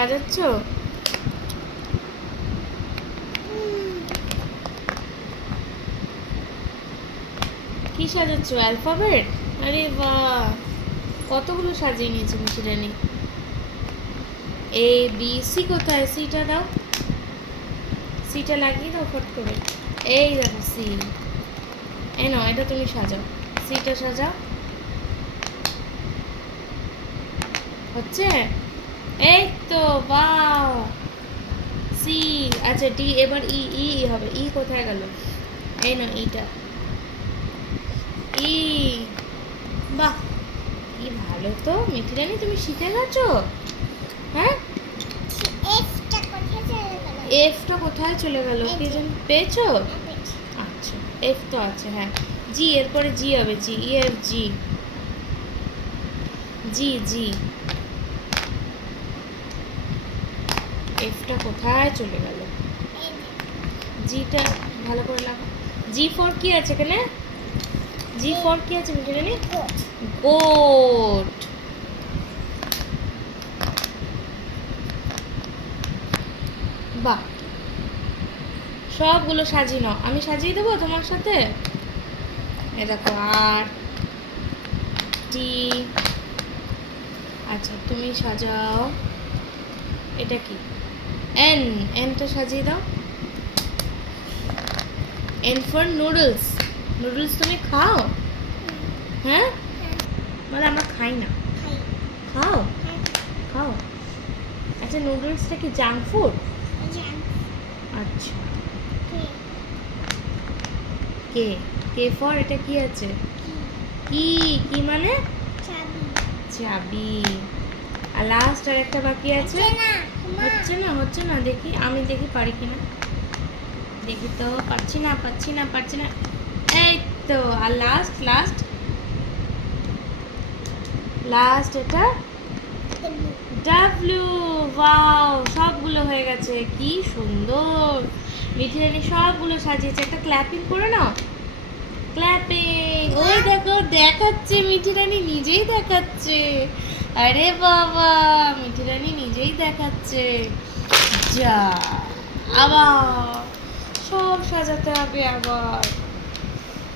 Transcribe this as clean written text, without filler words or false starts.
সাজাচ্ছ? কি সাজাচ্ছ? অ্যালফাবেট? আরে বাহ, কতগুলো সাজিয়ে নিয়েছে মিঠি রানী। এ বি সি কোথায়? সিটা দাও, সিটা লাগিয়ে দাও ফট করে। এই দেখো সি। এই নাও, এটা তুমি সাজাও, সিটা সাজাও। হচ্ছে? এই তো, বাহ। সি। আচ্ছা ডি, এবার ই। ই হবে, ই কোথায় গেল? এই না, ইটা। ই। বাহ, কি ভালো তো মিঠি রানী, তুমি শিখে গেছো। হ্যাঁ, এফটা কোথায় চলে গেল? কি যেন পেয়েছো? আচ্ছা, এফ তো আছে, হ্যাঁ। জি, এরপরে জি হবে, জি ই এফ জি। জি জি, এফটা কোথায় চলে গেল? জিটা ভালো করে লাগা। জি ফর কি আছে এখানে? জি ফর কি আছে মিঠি রানী? গোট। বাহ, সবগুলো সাজিয়ে নাও, আমি সাজিয়ে দেবো তোমার সাথে। এ দেখো আর টি। আচ্ছা তুমি সাজাও, এটা কি? এন। এনটা সাজিয়ে দাও। N for noodles. নুডলস তুমি খাও? হ্যাঁ, মানে আমরা খাই না। খাও? খাও। আচ্ছা, নুডলসটা কি জাঙ্ক ফুড? আচ্ছা, কে। কে ফর, এটা কি আছে? কি? কি মানে? চাবি। আর লাস্ট আর একটা বাকি আছে। হচ্ছে না, হচ্ছে না, দেখি আমি, দেখি পারি কিনা। দেখি তো, পাচ্ছি না, পাচ্ছি না, পাচ্ছি না। এই তো, আর লাস্ট লাস্ট লাস্ট এটা ডাব্লিউ। ওয়াও, সবগুলো হয়ে গেছে, কি সুন্দর। মিঠি রানী সবগুলো সাজিয়েছে, একটা ক্ল্যাপিং করে নাও। ক্ল্যাপিং। ওই দেখো, দেখাচ্ছে মিঠি রানী, নিজেই দেখাচ্ছে। আরে বাবা, মিঠি রানী নিজেই দেখাচ্ছে। যা, আবার সব সাজাতে হবে আবার।